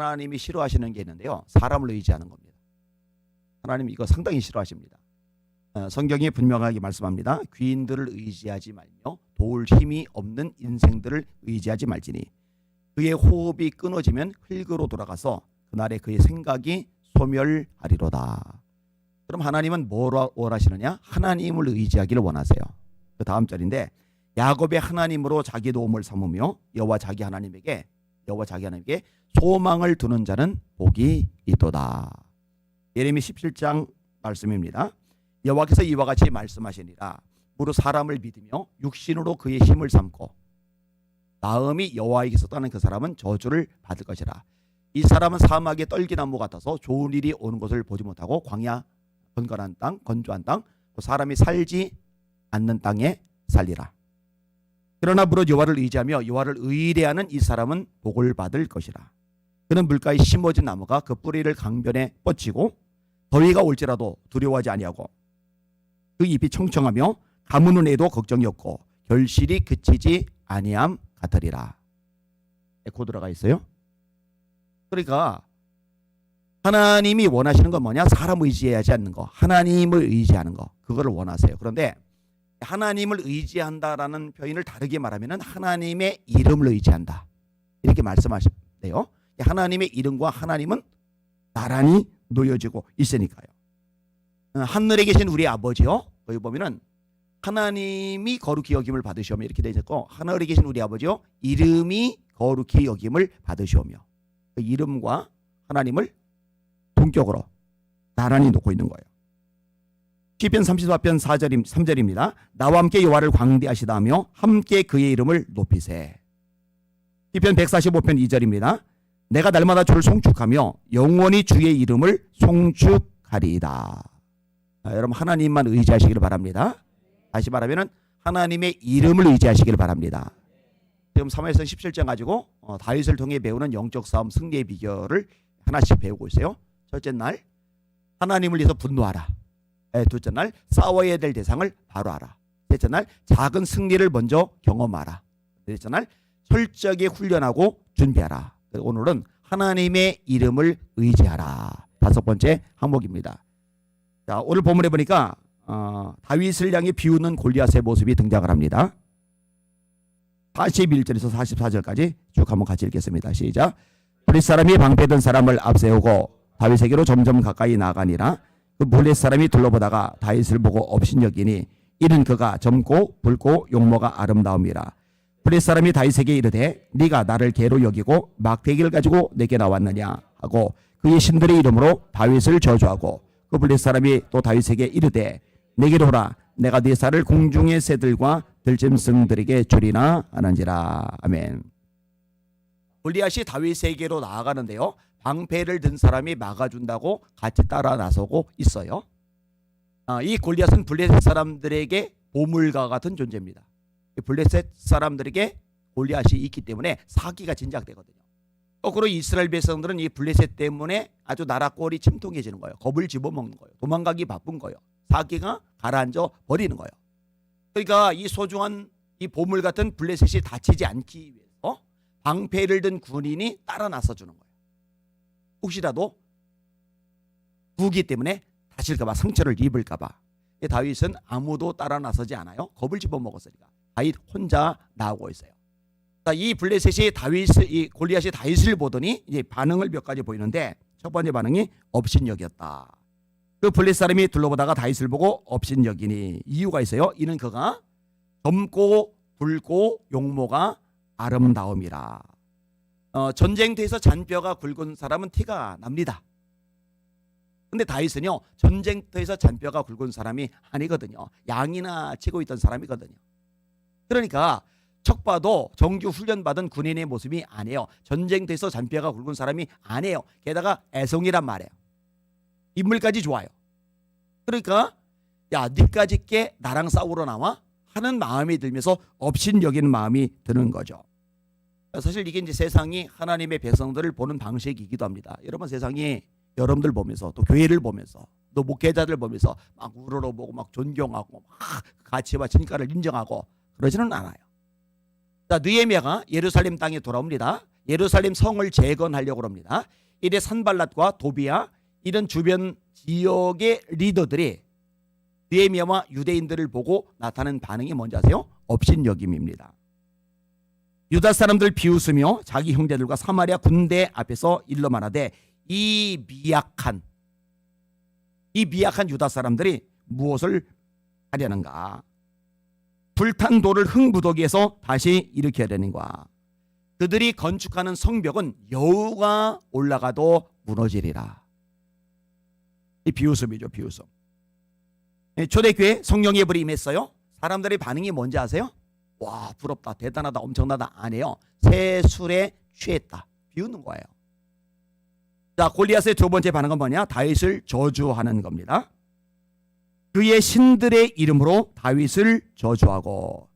하나님이 싫어하시는 게 있는데요. 사람을 의지하는 겁니다. 하나님 이거 상당히 싫어하십니다. 성경이 분명하게 말씀합니다. 귀인들을 의지하지 말며 도울 힘이 없는 인생들을 의지하지 말지니 그의 호흡이 끊어지면 흙으로 돌아가서 그날에 그의 생각이 소멸하리로다. 그럼 하나님은 뭘 원하시느냐? 하나님을 의지하기를 원하세요. 그 다음 절인데 야곱의 하나님으로 자기 도움을 삼으며 여호와 자기 하나님에게 소망을 두는 자는 복이 있도다. 예레미 17장 말씀입니다. 여호와께서 이와 같이 말씀하시니라. 무릇 사람을 믿으며 육신으로 그의 힘을 삼고 나음이 여호와에게서 떠난 그 사람은 저주를 받을 것이라. 이 사람은 사막의 떨기나무 같아서 좋은 일이 오는 것을 보지 못하고 광야 건건한 땅, 건조한 땅, 그 사람이 살지 않는 땅에 살리라. 그러나 무릇 여호와를 의지하며 여호와를 의뢰하는 이 사람은 복을 받을 것이라. 그는 물가에 심어진 나무가 그 뿌리를 강변에 뻗치고 더위가 올지라도 두려워하지 아니하고 그 잎이 청청하며 가무는 애도 걱정이 없고 결실이 그치지 아니함 같으리라. 에코 들어가 있어요. 그러니까 하나님이 원하시는 건 뭐냐? 사람 의지하지 않는 거, 하나님을 의지하는 거, 그거를 원하세요. 그런데 하나님을 의지한다라는 표현을 다르게 말하면 하나님의 이름을 의지한다 이렇게 말씀하시네요. 하나님의 이름과 하나님은 나란히 놓여지고 있으니까요. 하늘에 계신 우리 아버지요, 거기 보면은 하나님이 거룩히 여김을 받으시오며 이렇게 되어 있고, 하늘에 계신 우리 아버지요 이름이 거룩히 여김을 받으시오며, 그 이름과 하나님을 동격으로 나란히 놓고 있는 거예요. 시편 34편 3절입니다. 나와 함께 여호와를 광대하시다며 함께 그의 이름을 높이세. 시편 145편 2절입니다. 내가 날마다 주를 송축하며 영원히 주의 이름을 송축하리이다. 여러분 하나님만 의지하시기를 바랍니다. 다시 말하면 하나님의 이름을 의지하시기를 바랍니다. 지금 사무엘상 17장 가지고 다윗을 통해 배우는 영적 싸움 승리의 비결을 하나씩 배우고 있어요. 첫째 날 하나님을 위해서 분노하라. 둘째 날 싸워야 될 대상을 바로 알아. 셋째 날 작은 승리를 먼저 경험하라. 넷째 날 철저하게 훈련하고 준비하라. 오늘은 하나님의 이름을 의지하라. 다섯 번째 항목입니다. 자, 오늘 본문에 보니까 다윗을 향해 비웃는 골리앗의 모습이 등장을 합니다. 41절에서 44절까지 쭉 한번 같이 읽겠습니다. 시작. 블레셋 사람이 방패든 사람을 앞세우고 다윗에게로 점점 가까이 나가니라. 그 블레셋 사람이 둘러보다가 다윗을 보고 업신여기니 이는 그가 젊고 붉고 용모가 아름다움이라. 블레셋 사람이 다윗에게 이르되 네가 나를 개로 여기고 막대기를 가지고 내게 나왔느냐 하고 그의 신들의 이름으로 다윗을 저주하고 그 블레셋 사람이 또 다윗에게 이르되 내게로 오라. 내가 네 살을 공중의 새들과 들짐승들에게 주리나 하는지라. 아멘. 골리앗이 다윗에게로 나아가는데요. 방패를 든 사람이 막아준다고 같이 따라 나서고 있어요. 이 골리앗은 블레셋 사람들에게 보물과 같은 존재입니다. 블레셋 사람들에게 골리앗이 있기 때문에 사기가 진작되거든요. 거꾸로 이스라엘 백성들은 이 블레셋 때문에 아주 나라 꼴이 침통해지는 거예요. 겁을 집어먹는 거예요. 도망가기 바쁜 거예요. 사기가 가라앉아 버리는 거예요. 그러니까 이 소중한 이 보물 같은 블레셋이 다치지 않기 위해서 방패를 든 군인이 따라 나서주는 거예요. 혹시라도 무기 때문에 다칠까봐, 상처를 입을까봐. 다윗은 아무도 따라 나서지 않아요. 겁을 집어먹었으니까. 다윗 혼자 나오고 있어요. 이 블레셋이 이 골리앗이 다윗을 보더니 이제 반응을 몇 가지 보이는데, 첫 번째 반응이 업신여겼다. 그 블레셋 사람이 둘러보다가 다윗을 보고 업신여기니, 이유가 있어요. 이는 그가 젊고 붉고 용모가 아름다움이라. 전쟁터에서 잔뼈가 굵은 사람은 티가 납니다. 근데 다윗은요 전쟁터에서 잔뼈가 굵은 사람이 아니거든요. 양이나 치고 있던 사람이거든요. 그러니까 척 봐도 정규 훈련받은 군인의 모습이 아니에요. 전쟁터에서 잔뼈가 굵은 사람이 아니에요. 게다가 애송이란 말이에요. 인물까지 좋아요. 그러니까 야 니까지 께 나랑 싸우러 나와? 하는 마음이 들면서 업신여기는 마음이 드는 거죠. 사실 이게 이제 세상이 하나님의 백성들을 보는 방식이기도 합니다. 여러분 세상이 여러분들 보면서 또 교회를 보면서 또 목회자들 보면서 막 우러러보고 막 존경하고 막 가치와 진가를 인정하고 그러지는 않아요. 자, 느헤미야가 예루살렘 땅에 돌아옵니다. 예루살렘 성을 재건하려고 합니다. 이래 산발랏과 도비아 이런 주변 지역의 리더들이 느헤미야와 유대인들을 보고 나타난 반응이 뭔지 아세요? 업신여김입니다. 유다 사람들 비웃으며 자기 형제들과 사마리아 군대 앞에서 일러 말하되 이 미약한 유다 사람들이 무엇을 하려는가? 불탄 돌을 흙무더기에서 다시 일으켜야 되는가? 그들이 건축하는 성벽은 여우가 올라가도 무너지리라. 이 비웃음이죠, 비웃음. 초대교회 성령의 불이 임했어요. 사람들의 반응이 뭔지 아세요? 와, 부럽다, 대단하다, 엄청나다 안 해요. 새 술에 취했다. 비웃는 거예요. 자, 골리앗의 두 번째 반응은 뭐냐? 다윗을 저주하는 겁니다. 그의 신들의 이름으로 다윗을 저주하고,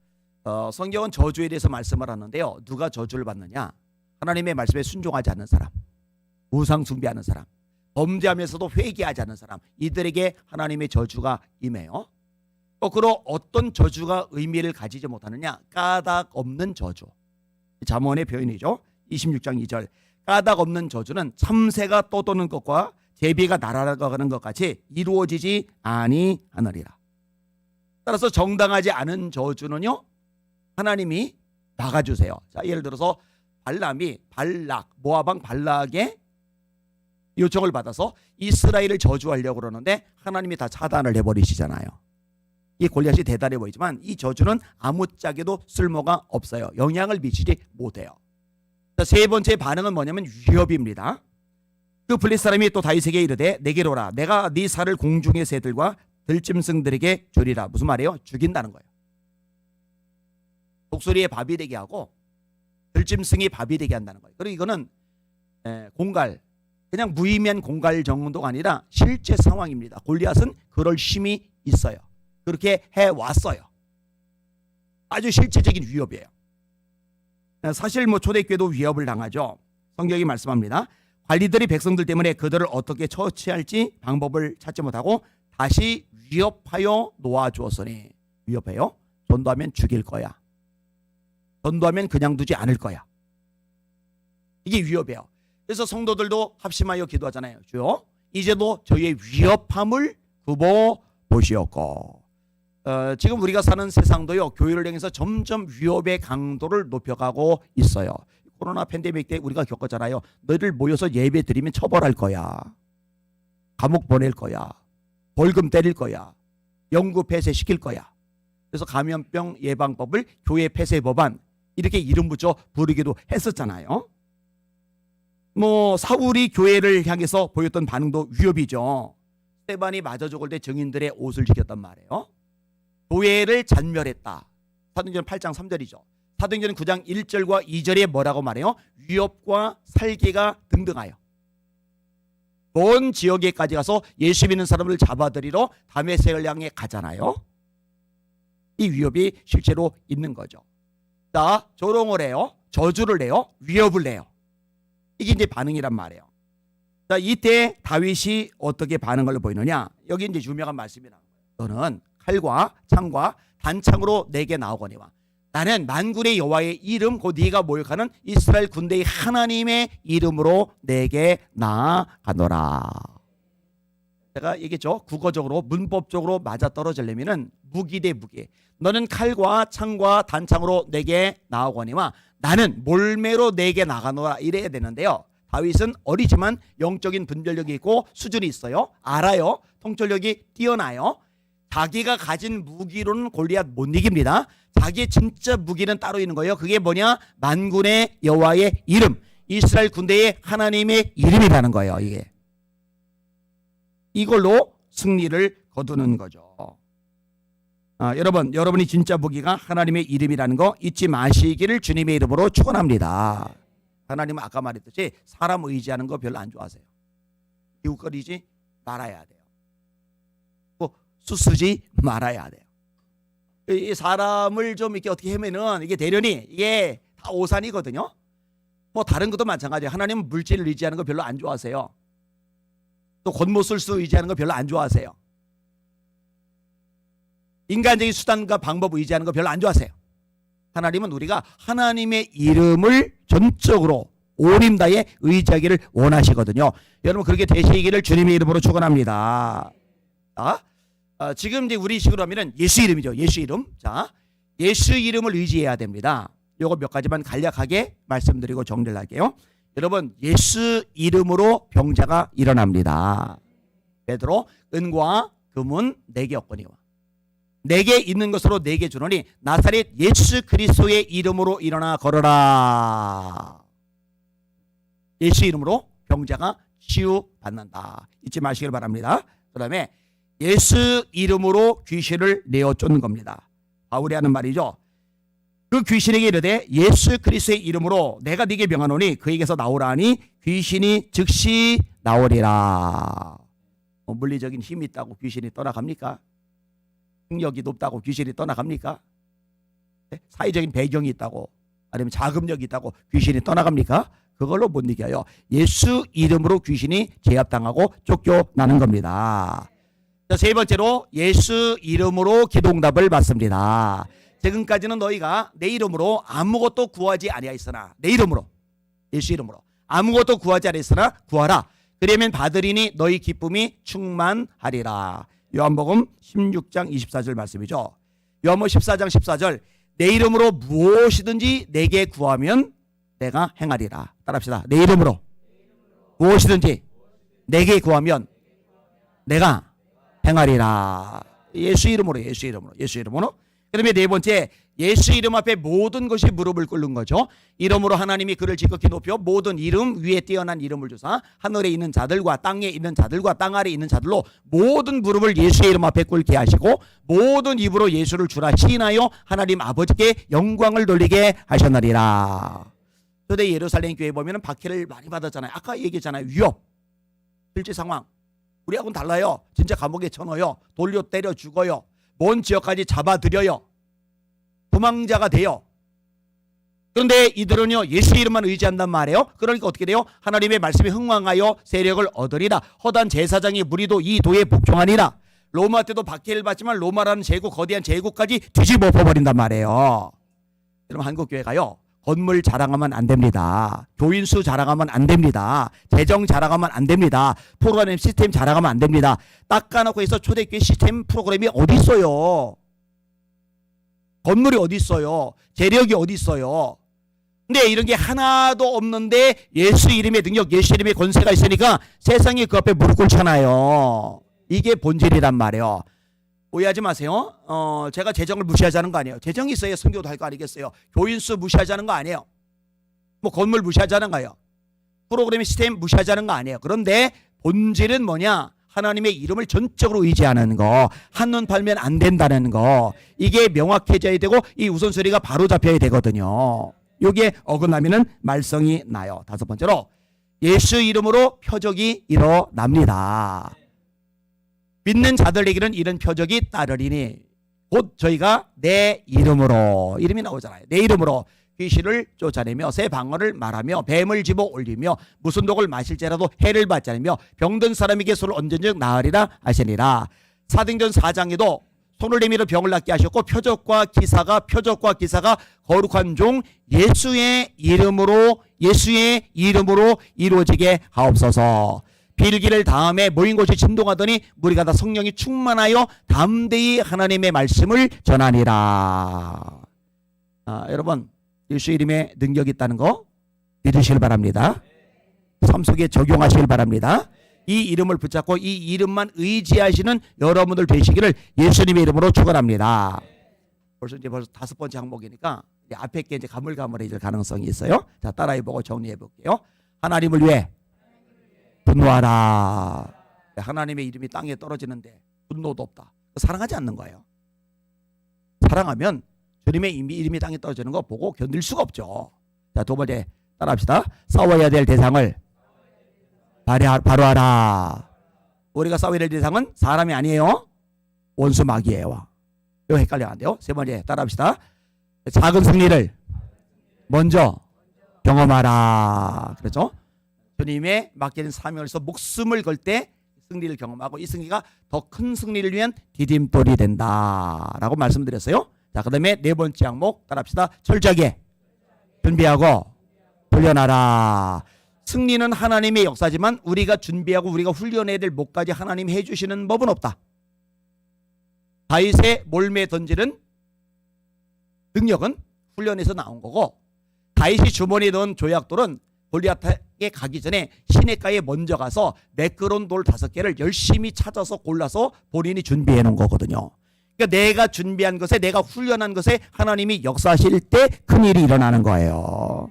성경은 저주에 대해서 말씀을 하는데요. 누가 저주를 받느냐? 하나님의 말씀에 순종하지 않는 사람, 우상 숭배하는 사람, 범죄하면서도 회개하지 않는 사람, 이들에게 하나님의 저주가 임해요. 거꾸로 어떤 저주가 의미를 가지지 못하느냐? 까닭 없는 저주. 잠언의 표현이죠. 26장 2절. 까닭 없는 저주는 참새가 떠도는 것과 제비가 날아가는 것 같이 이루어지지 아니하느리라. 따라서 정당하지 않은 저주는요, 하나님이 막아주세요. 자, 예를 들어서 발람이 모압 왕 발락의 요청을 받아서 이스라엘을 저주하려고 그러는데 하나님이 다 차단을 해버리시잖아요. 이 골리앗이 대단해 보이지만 이 저주는 아무짝에도 쓸모가 없어요. 영향을 미치지 못해요. 자, 세 번째 반응은 뭐냐면 위협입니다. 그 블레셋 사람이 또 다윗에게 이르되 내게로 오라. 내가 네 살을 공중의 새들과 들짐승들에게 주리라. 무슨 말이에요? 죽인다는 거예요. 독수리의 밥이 되게 하고 들짐승이 밥이 되게 한다는 거예요. 그리고 이거는 공갈, 그냥 무의미한 공갈 정도가 아니라 실제 상황입니다. 골리앗은 그럴 힘이 있어요. 그렇게 해왔어요. 아주 실제적인 위협이에요. 사실 초대교회도 위협을 당하죠. 성경이 말씀합니다. 관리들이 백성들 때문에 그들을 어떻게 처치할지 방법을 찾지 못하고 다시 위협하여 놓아주었으니, 위협해요. 전도하면 죽일 거야. 전도하면 그냥 두지 않을 거야. 이게 위협이에요. 그래서 성도들도 합심하여 기도하잖아요. 주여, 이제도 저희의 위협함을 굽어 보시옵고. 지금 우리가 사는 세상도요, 교회를 향해서 점점 위협의 강도를 높여가고 있어요. 코로나 팬데믹 때 우리가 겪었잖아요. 너희들 모여서 예배 드리면 처벌할 거야. 감옥 보낼 거야. 벌금 때릴 거야. 영구 폐쇄시킬 거야. 그래서 감염병 예방법을 교회 폐쇄 법안 이렇게 이름 붙여 부르기도 했었잖아요. 사울이 교회를 향해서 보였던 반응도 위협이죠. 스데반이 맞아 죽을 때 증인들의 옷을 지켰단 말이에요. 교회를 잔멸했다. 사도행전 8장 3절이죠. 사도행전 9장 1절과 2절에 뭐라고 말해요? 위협과 살기가 등등하여 먼 지역에까지 가서 예수 믿는 사람을 잡아들이러 다메섹을 향해 가잖아요. 이 위협이 실제로 있는 거죠. 자, 조롱을 해요. 저주를 해요. 위협을 해요. 이게 이제 반응이란 말이에요. 자, 이때 다윗이 어떻게 반응을 보이느냐? 여기 이제 유명한 말씀이 나와요. 너는 칼과 창과 단창으로 내게 나오거니와 나는 만군의 여호와의 이름 곧 네가 모욕하는 이스라엘 군대의 하나님의 이름으로 내게 나아가노라. 제가 얘기했죠. 국어적으로 문법적으로 맞아떨어지려면 무기 대 무기. 너는 칼과 창과 단창으로 내게 나오거니와 나는 몰매로 내게 나가노라 이래야 되는데요. 다윗은 어리지만 영적인 분별력이 있고 수준이 있어요. 알아요. 통찰력이 뛰어나요. 자기가 가진 무기로는 골리앗 못 이깁니다. 자기의 진짜 무기는 따로 있는 거예요. 그게 뭐냐? 만군의 여호와의 이름, 이스라엘 군대의 하나님의 이름이라는 거예요. 이게 이걸로 승리를 거두는 거죠. 여러분이 진짜 무기가 하나님의 이름이라는 거 잊지 마시기를 주님의 이름으로 축원합니다. 하나님은 아까 말했듯이 사람 의지하는 거 별로 안 좋아하세요. 기웃거리지 말아야 돼요. 수쓰지 말아야 돼요. 이 사람을 좀 이렇게 어떻게 하면은 이게 대련이 이게 다 오산이거든요. 다른 것도 마찬가지예요. 하나님은 물질을 의지하는 거 별로 안 좋아하세요. 또 겉모술수 의지하는 거 별로 안 좋아하세요. 인간적인 수단과 방법 의지하는 거 별로 안 좋아하세요. 하나님은 우리가 하나님의 이름을 전적으로 온 힘 다해 의지하기를 원하시거든요. 여러분 그렇게 되시기를 주님의 이름으로 축원합니다. 지금 이제 우리 식으로 하면은 예수 이름이죠. 예수 이름. 자, 예수 이름을 의지해야 됩니다. 요거 몇 가지만 간략하게 말씀드리고 정리를 할게요. 여러분 예수 이름으로 병자가 일어납니다. 베드로 은과 금은 내게 없거니와 내게 있는 것으로 내게 주노니 나사렛 예수 그리스도의 이름으로 일어나 걸어라. 예수 이름으로 병자가 치유받는다. 잊지 마시길 바랍니다. 그 다음에 예수 이름으로 귀신을 내어 쫓는 겁니다. 바울이 하는 말이죠. 그 귀신에게 이르되 예수 그리스도의 이름으로 내가 네게 명하노니 그에게서 나오라니 귀신이 즉시 나오리라. 물리적인 힘이 있다고 귀신이 떠나갑니까? 능력이 높다고 귀신이 떠나갑니까? 사회적인 배경이 있다고 아니면 자금력이 있다고 귀신이 떠나갑니까? 그걸로 못 이겨요. 예수 이름으로 귀신이 제압당하고 쫓겨나는 겁니다. 자, 세 번째로 예수 이름으로 기도응답을 받습니다. 지금까지는 너희가 내 이름으로 아무것도 구하지 아니하였으나 내 이름으로 예수 이름으로 아무것도 구하지 아니하였으나 구하라. 그러면 받으리니 너희 기쁨이 충만하리라. 요한복음 16장 24절 말씀이죠. 요한복음 14장 14절 내 이름으로 무엇이든지 내게 구하면 내가 행하리라. 따라합시다. 내 이름으로 무엇이든지 내게 구하면 내가 행하리라. 예수 이름으로 예수 이름으로 예수 이름으로. 그다음에 네 번째 예수 이름 앞에 모든 것이 무릎을 꿇는 거죠. 이름으로 하나님이 그를 지극히 높여 모든 이름 위에 뛰어난 이름을 주사 하늘에 있는 자들과 땅에 있는 자들과 땅 아래에 있는 자들로 모든 무릎을 예수의 이름 앞에 꿇게 하시고 모든 입으로 예수를 주라 시인하여 하나님 아버지께 영광을 돌리게 하셨느니라. 그때 예루살렘 교회 보면 박해를 많이 받았잖아요. 아까 얘기했잖아요. 위협, 실제 상황. 우리하고는 달라요. 진짜 감옥에 쳐넣어요. 돌려 때려 죽어요. 먼 지역까지 잡아들여요. 도망자가 돼요. 그런데 이들은요 예수 이름만 의지한단 말이에요. 그러니까 어떻게 돼요? 하나님의 말씀에 흥왕하여 세력을 얻으리라. 허단 제사장의 무리도 이 도에 복종하니라. 로마 때도 박해를 받지만 로마라는 제국 거대한 제국까지 뒤집어 엎어버린단 말이에요. 여러분 한국교회가요 건물 자랑하면 안 됩니다. 교인 수 자랑하면 안 됩니다. 재정 자랑하면 안 됩니다. 프로그램 시스템 자랑하면 안 됩니다. 닦아놓고 해서 초대교회 시스템 프로그램이 어디 있어요? 건물이 어디 있어요? 재력이 어디 있어요? 근데 이런 게 하나도 없는데 예수 이름의 능력, 예수 이름의 권세가 있으니까 세상이 그 앞에 무릎 꿇잖아요. 이게 본질이란 말이에요. 오해하지 마세요. 제가 재정을 무시하자는 거 아니에요. 재정이 있어야 선교도 할 거 아니겠어요. 교인 수 무시하자는 거 아니에요. 뭐 건물 무시하자는 거예요. 프로그램 시스템 무시하자는 거 아니에요. 그런데 본질은 뭐냐? 하나님의 이름을 전적으로 의지하는 거, 한눈 팔면 안 된다는 거, 이게 명확해져야 되고 이 우선순위가 바로 잡혀야 되거든요. 이게 어긋나면은 말썽이 나요. 다섯 번째로 예수 이름으로 표적이 일어납니다. 믿는 자들에게는 이런 표적이 따르리니 곧 저희가 내 이름으로, 이름이 나오잖아요. 내 이름으로 귀신을 쫓아내며 새 방언을 말하며 뱀을 집어 올리며 무슨 독을 마실지라도 해를 받지 않으며 병든 사람에게 손을 얹은 즉 나으리라 하시니라. 사도행전 4장에도 손을 내밀어 병을 낫게 하셨고 표적과 기사가 거룩한 종 예수의 이름으로 이루어지게 하옵소서. 빌기를 다음에 모인 곳이 진동하더니 무리가 다 성령이 충만하여 담대히 하나님의 말씀을 전하니라. 여러분 예수 이름에 능력이 있다는 거 믿으시길 바랍니다. 삶 속에 적용하시길 바랍니다. 이 이름을 붙잡고 이 이름만 의지하시는 여러분들 되시기를 예수님의 이름으로 축원합니다. 벌써 다섯 번째 항목이니까 이제 앞에 게 이제 가물가물해질 가능성이 있어요. 자, 따라해보고 정리해 볼게요. 하나님을 위해 분노하라. 하나님의 이름이 땅에 떨어지는데 분노도 없다. 사랑하지 않는 거예요. 사랑하면 주님의 이름이 땅에 떨어지는 거 보고 견딜 수가 없죠. 자, 두 번째 따라합시다. 싸워야 될 대상을 바로 하라. 우리가 싸워야 될 대상은 사람이 아니에요. 원수 마귀예요. 이거 헷갈리면 안 돼요. 세 번째 따라합시다. 작은 승리를 먼저 경험하라. 그렇죠? 주님의 맡겨진 사명에서 목숨을 걸 때 승리를 경험하고 이 승리가 더 큰 승리를 위한 디딤돌이 된다라고 말씀드렸어요. 자, 그 다음에 네 번째 항목 따라합시다. 철저하게 준비하고 훈련하라. 승리는 하나님의 역사지만 우리가 준비하고 우리가 훈련해야 될 목까지 하나님이 해주시는 법은 없다. 다윗의 몰매 던지는 능력은 훈련에서 나온 거고, 다윗이 주머니에 넣은 조약돌은 골리앗에게 가기 전에 시냇가에 먼저 가서 매끄러운 돌 5개를 열심히 찾아서 골라서 본인이 준비해 놓은 거거든요. 그러니까 내가 준비한 것에, 내가 훈련한 것에 하나님이 역사하실 때 큰일이 일어나는 거예요.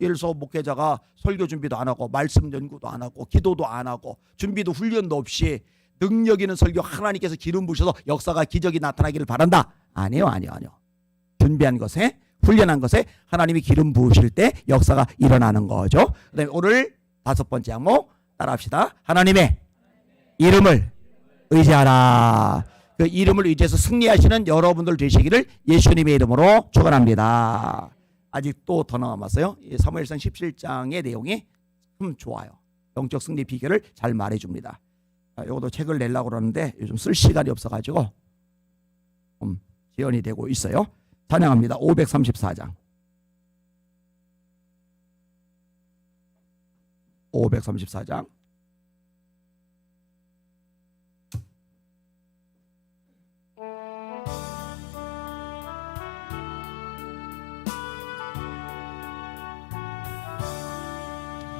예를 들어서 목회자가 설교 준비도 안 하고 말씀 연구도 안 하고 기도도 안 하고 준비도 훈련도 없이 능력 있는 설교 하나님께서 기름 부으셔서 역사가 기적이 나타나기를 바란다. 아니요. 준비한 것에, 훈련한 것에 하나님이 기름 부으실 때 역사가 일어나는 거죠. 그다음에 오늘 5번째 항목 따라합시다. 하나님의 이름을 의지하라. 그 이름을 의지해서 승리하시는 여러분들 되시기를 예수님의 이름으로 축원합니다. 아직 또 더 남았어요. 사무엘상 17장의 내용이 참 좋아요. 영적 승리 비결을 잘 말해줍니다. 이것도 책을 내려고 그러는데 요즘 쓸 시간이 없어가지고 지연이 되고 있어요. 찬양합니다. 534장. 534장.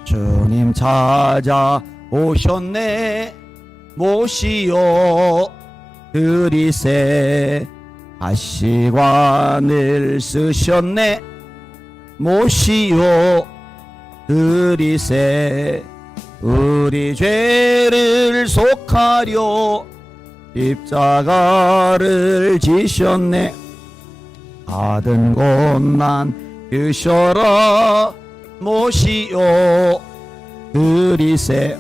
주님 찾아오셨네. 모시어 그리세 가시관을 쓰셨네. 모시어 그리세 우리 죄를 속하려 십자가를 지셨네. 받은 것만 드셔라. 모시어 그리세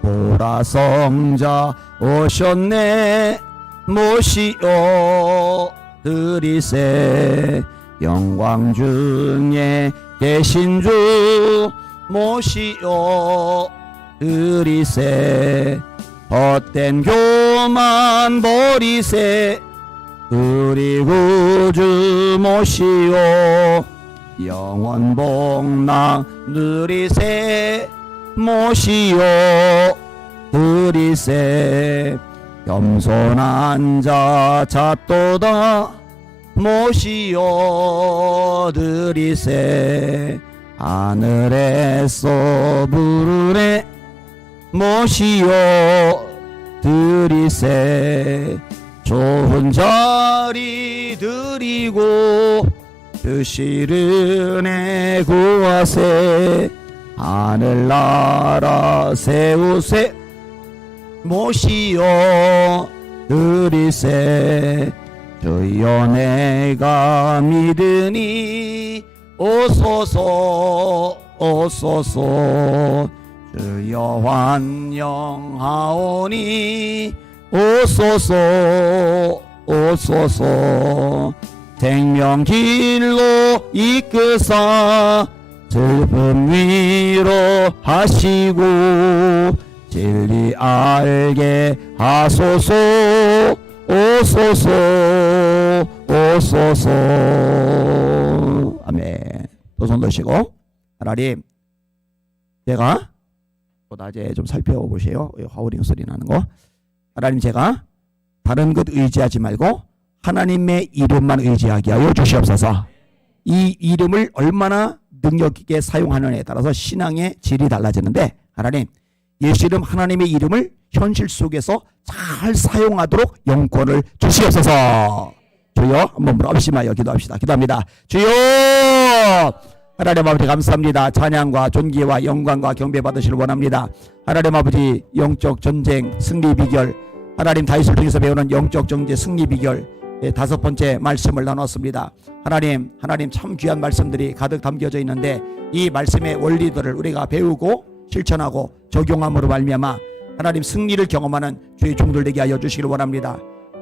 보라성자 오셨네. 모시어 그리세 영광 중에 계신 주 모시어 그리세 헛된 교만 버리세 우리 구주 모시어 영원 복락 누리세. 모시어 그리세 겸손한 자 찾도다. 모시어 드리세 하늘에서 부르네. 모시어 드리세 좋은 자리 드리고 주실 은혜 구하세. 하늘나라 세우세. 모시어 드리세 주여 내가 믿으니 오소서 오소서 주여 환영하오니 오소서 오소서 생명길로 이끄사 슬픔 위로하시고 진리 알게 하소서. 오소서 오소서. 아멘. 또 손 드시고 하나님 제가 또 낮에 좀 살펴보세요. 하우링 소리 나는 거. 하나님 제가 다른 것 의지하지 말고 하나님의 이름만 의지하게 하여 주시옵소서. 이 이름을 얼마나 능력 있게 사용하느냐에 따라서 신앙의 질이 달라지는데 하나님 예수 이름 하나님의 이름을 현실 속에서 잘 사용하도록 영권을 주시옵소서. 주여 한번 물어보시마여 기도합시다. 기도합니다. 주여 하나님 아버지 감사합니다. 찬양과 존귀와 영광과 경배 받으시길 원합니다. 하나님 아버지 영적 전쟁 승리 비결 하나님 다윗을 통해서 배우는 영적 정제 승리 비결 5번째 말씀을 나눴습니다. 하나님 참 귀한 말씀들이 가득 담겨져 있는데 이 말씀의 원리들을 우리가 배우고 실천하고 적용함으로 말미암아 하나님 승리를 경험하는 주의 종들 되게 하여 주시길 원합니다.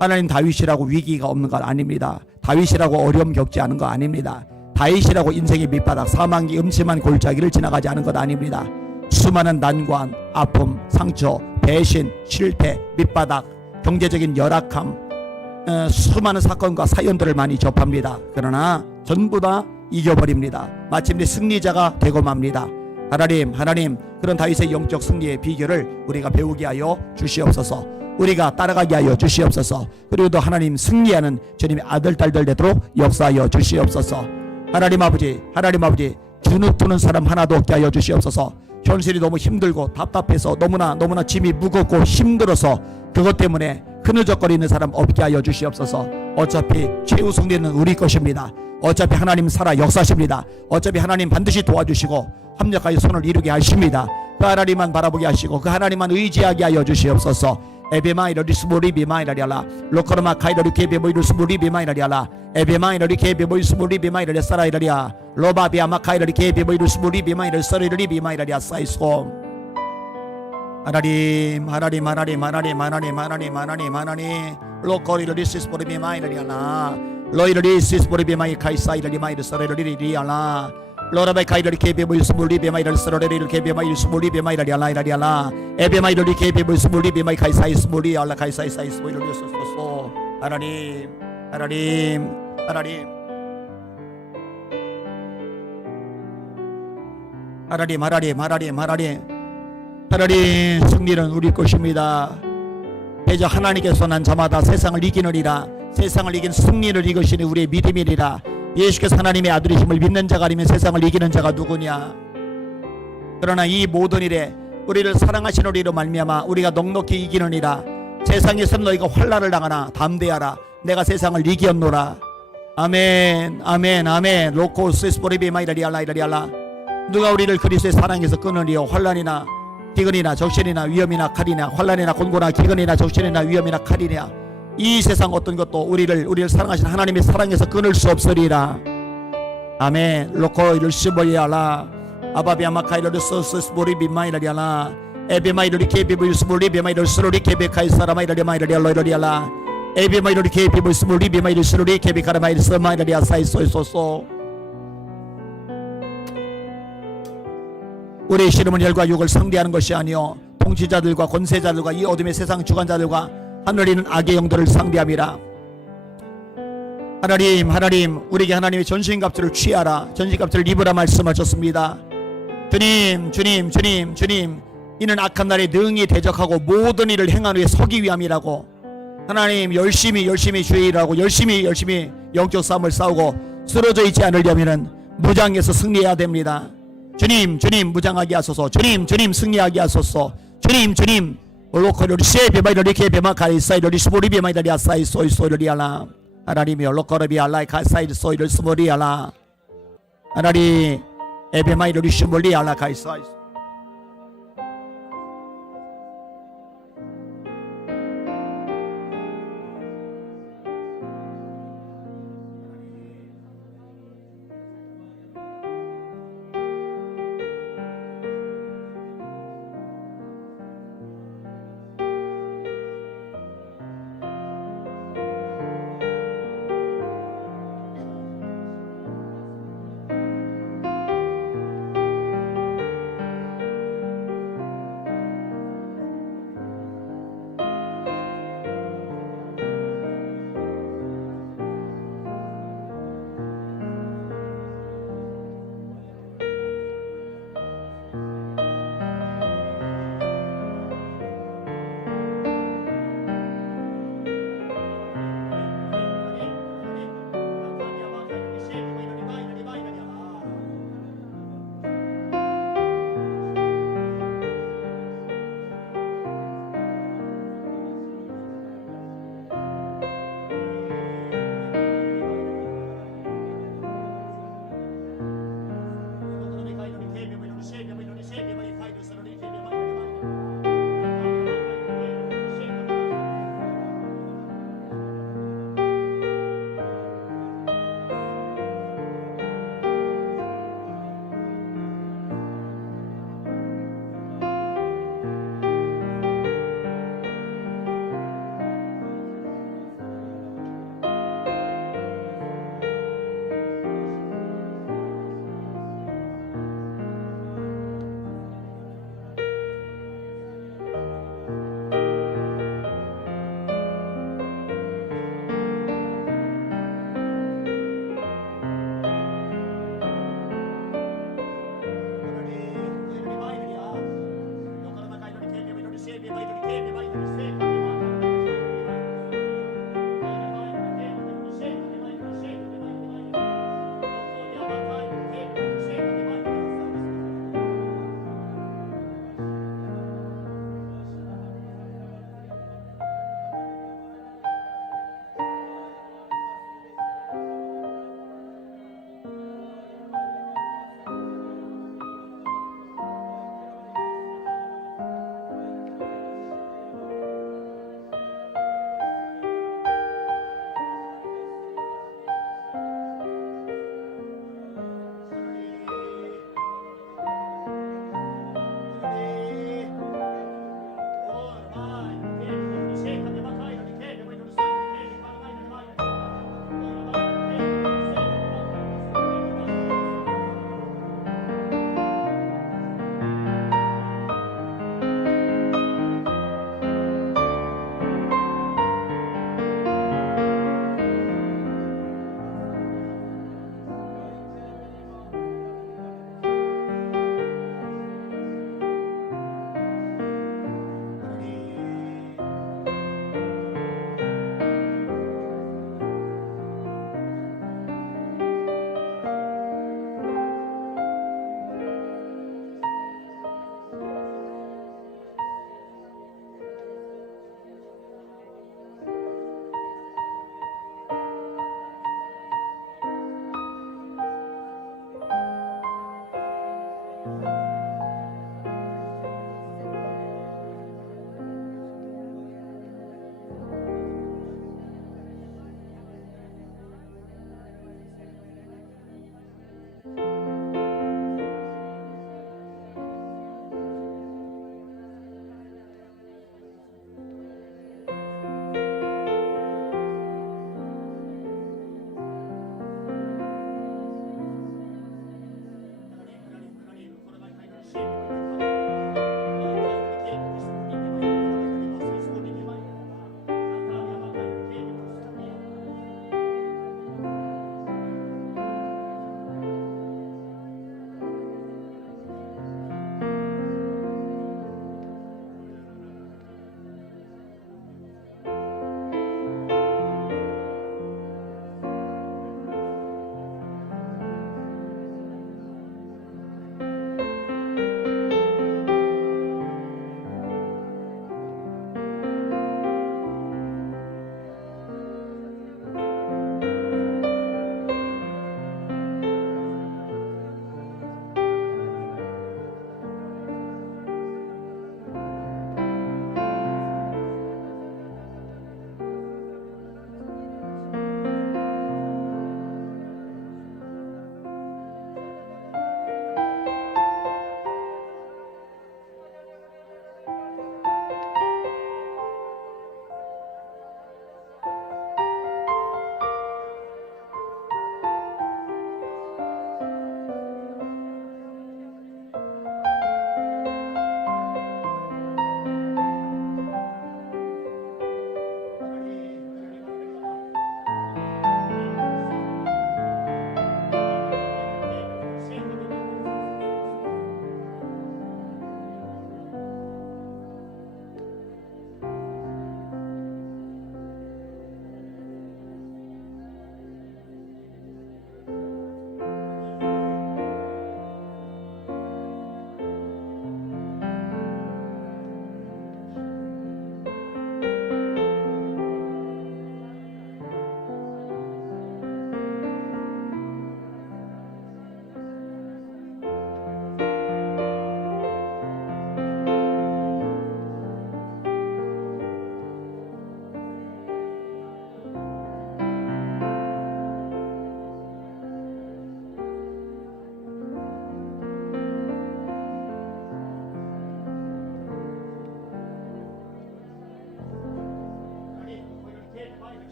하나님 다윗이라고 위기가 없는 것 아닙니다. 다윗이라고 어려움 겪지 않은 것 아닙니다. 다윗이라고 인생의 밑바닥 사망기 음침한 골짜기를 지나가지 않은 것 아닙니다. 수많은 난관, 아픔, 상처, 배신, 실패, 밑바닥, 경제적인 열악함 수많은 사건과 사연들을 많이 접합니다. 그러나 전부 다 이겨버립니다. 마침내 승리자가 되고 맙니다. 하나님 그런 다윗의 영적 승리의 비결을 우리가 배우게 하여 주시옵소서. 우리가 따라가게 하여 주시옵소서. 그리고 또 하나님 승리하는 주님의 아들 딸들 되도록 역사하여 주시옵소서. 하나님 아버지 주눅 드는 사람 하나도 없게 하여 주시옵소서. 현실이 너무 힘들고 답답해서 너무나 짐이 무겁고 힘들어서 그것 때문에 흐느적거리는 사람 없게 하여 주시옵소서. 어차피 최후 승리는 우리 것입니다. 어차피 하나님 살아 역사십니다. 어차피 하나님 반드시 도와주시고 합력하여 손을 이루게 하십니다. 그 하나님만 바라보게 하시고 그 하나님만 의지하게 하여 주시옵소서. 에베마이러리 스모리비마이라리알라 로커르마 카이러리 케베보이르 스모리비마이라리알라 에베마이러리 케베보이 스모리비마이라리 사라이라리아 로바비아마 카이러리 케베보이르 스모리비마이라리 사라이라리 비마이라리아 사이스콤. 하나님 로커리러리 시스모리비마이라리알라 로이러리 시스모리비마이 카이사이라리 마이르 사라이라리리알라 로라바이 카이러리 케베보이 스몰리베마이를 서러레리를 케베마이 스몰리베마이라리 알라이라리알라 에베마이러리 케베보이 스몰리베마이 카이사이 스몰리 알라 카이사이 사이 스몰리를 소소소. 하나님 승리는 우리 것입니다. 대저 하나님께서 난 자마다 세상을 이기느니라. 세상을 이긴 승리를 이것이니 우리의 믿음이니라. 예수께서 하나님의 아들이심을 믿는 자가 아니면 세상을 이기는 자가 누구냐. 그러나 이 모든 일에 우리를 사랑하시는 우리로 말미암아 우리가 넉넉히 이기느니라. 세상에서 너희가 환난을 당하나 담대하라. 내가 세상을 이기었노라. 아멘. 로코스스포리비마이라리알라. 누가 우리를 그리스도의 사랑에서 끊으리요. 환난이나 기근이나 적신이나 위험이나 칼이나 환난이나 곤고나 기근이나 적신이나 위험이나 칼이냐. 이 세상 어떤 것도 우리를 사랑하신 하나님의 사랑에서 끊을 수 없으리라. 아멘. 로코이를 시보리알라 아바비아마카이를 소스보리비마이라리알라 에비마이르리 케비브일 스몰리비마이를 스로리 케베카이사라마이라리마이라리알로이라리알라 에비마이르리 케비브일 스몰리비마이를 스로리 케베카라마이를 스마이라리아 사이소이소소. 우리의 씨름은 혈과 육을 상대하는 것이 아니요 통치자들과 권세자들과 이 어둠의 세상 주관자들과 하늘에 있는 악의 영들을 상대함이라. 하나님 우리에게 하나님의 전신갑주를 취하라. 전신갑주를 입으라 말씀하셨습니다. 주님 이는 악한 날에 능히 대적하고 모든 일을 행한 후에 서기 위함이라고. 하나님 열심히 주의 일하고 열심히 영적 싸움을 싸우고 쓰러져 있지 않으려면 무장해서 승리해야 됩니다. 주님 무장하게 하소서. 주님 승리하게 하소서. 주님 로코르리 세베마이러리 케베마카이사이러리 스모리베마이러리 아사이 소이소이러리알라. 하나님이여 로코르비 알라이 카사이 소이를 스모리알라. 하나님 에베마이러리 스모리알라 카이사이.